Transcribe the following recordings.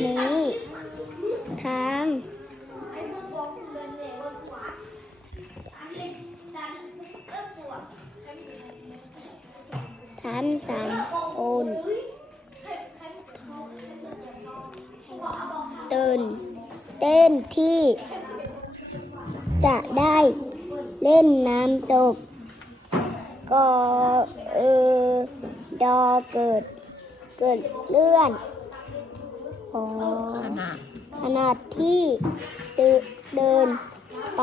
นี้ทางทั้งสามคนเดินเต้นที่ จะได้เล่นน้ำตกก็เออดอเกิด เกิดเลื่อน อ๋อขนาดขนาดที่เดินเดินไป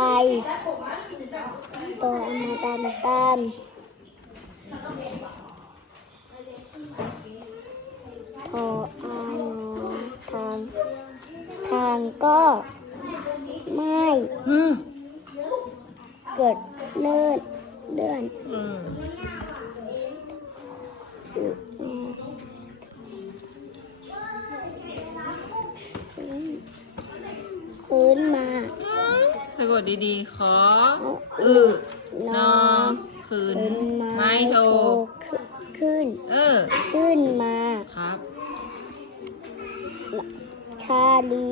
ต่อมาตามตามทออาโนทาง ทางก็ไม่อืมเกิดเลื่อนเลื่อนอืมพื้น ดดีๆ ขออึอึนอขืนไม้โทขึ้น เออ ขึ้นมา ครับ ชาลี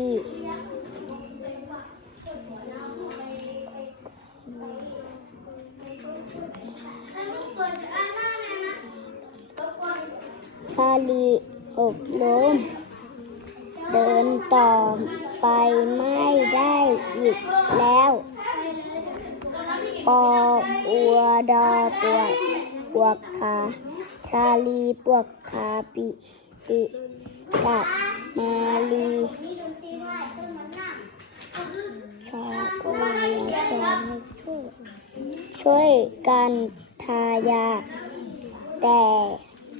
ชาลีหกล้ม เดินต่อ ไปไม่ได้อีกแล้วปออัวดอปวดปวกขา ชาลีปวกขาปิติกับมาลีชออัวชอช่วยกันทายา แต่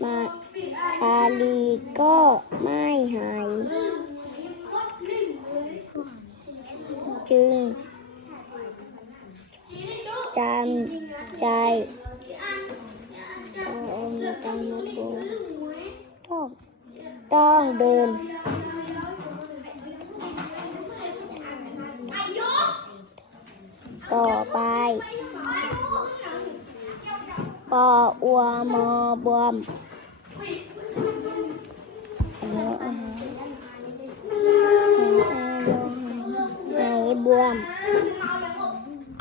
มาชาลีก็ไม่หาย จึงจำใจอามาตามมาดูต้องต้องเดินต่อไป ปออัวมอบวม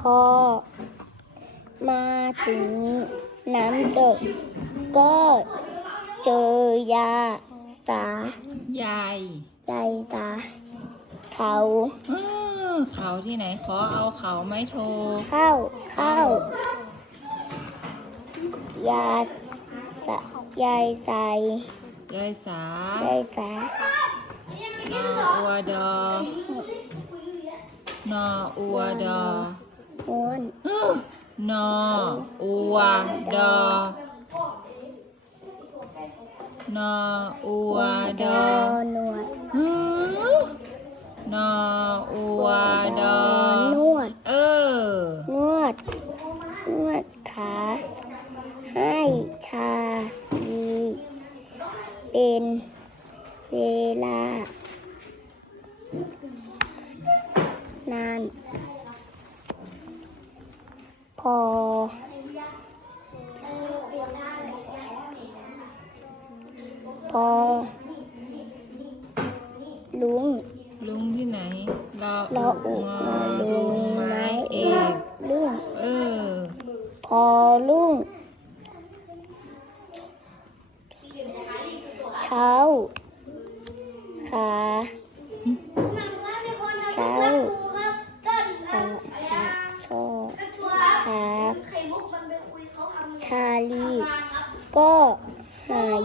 พอมาถึงน้ำตกก็เจอยาสาใหญ่ยายสาเขาอืมเขาที่ไหนขอเอาเขาไม้โทเข้าเข้ายาสายายใสยายสายายสานออัวดอ นออัวดอโอนฮึนออัวดอนออัวดอหนวดฮึนออัวดอนวด เออนวด นวดขา ให้ชาลีเป็นเวลา อ พอ ลุง ลุงที่ไหนรอรออุงมาอลุลุงงไม้ไม้เอเอกกลุงเออ พอลุงเช้าขาเช้าขาขาชอขาชา ลี ก็หาย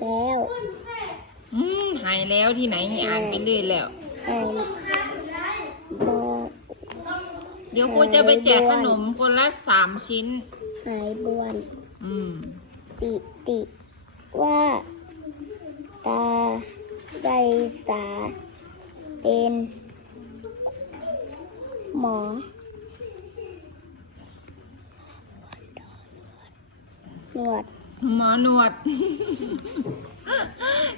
แล้วอืมหายแล้วที่ไหนอ่านไปเรื่อยแล้วหายบอเดี๋ยวครูจะไปแจกขนมคนละสามชิ้น หายบวน อืม ปิติ ว่า ตาใจสา เป็น หมอ หนวด หมอนวด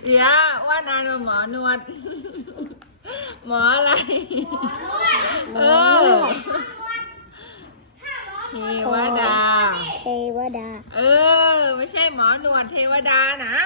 เดี๋ยวว่านานว่าหมอนวด หมออะไร เออเทวดา เทวดา เออ ไม่ใช่หมอหนวดเทวดานะ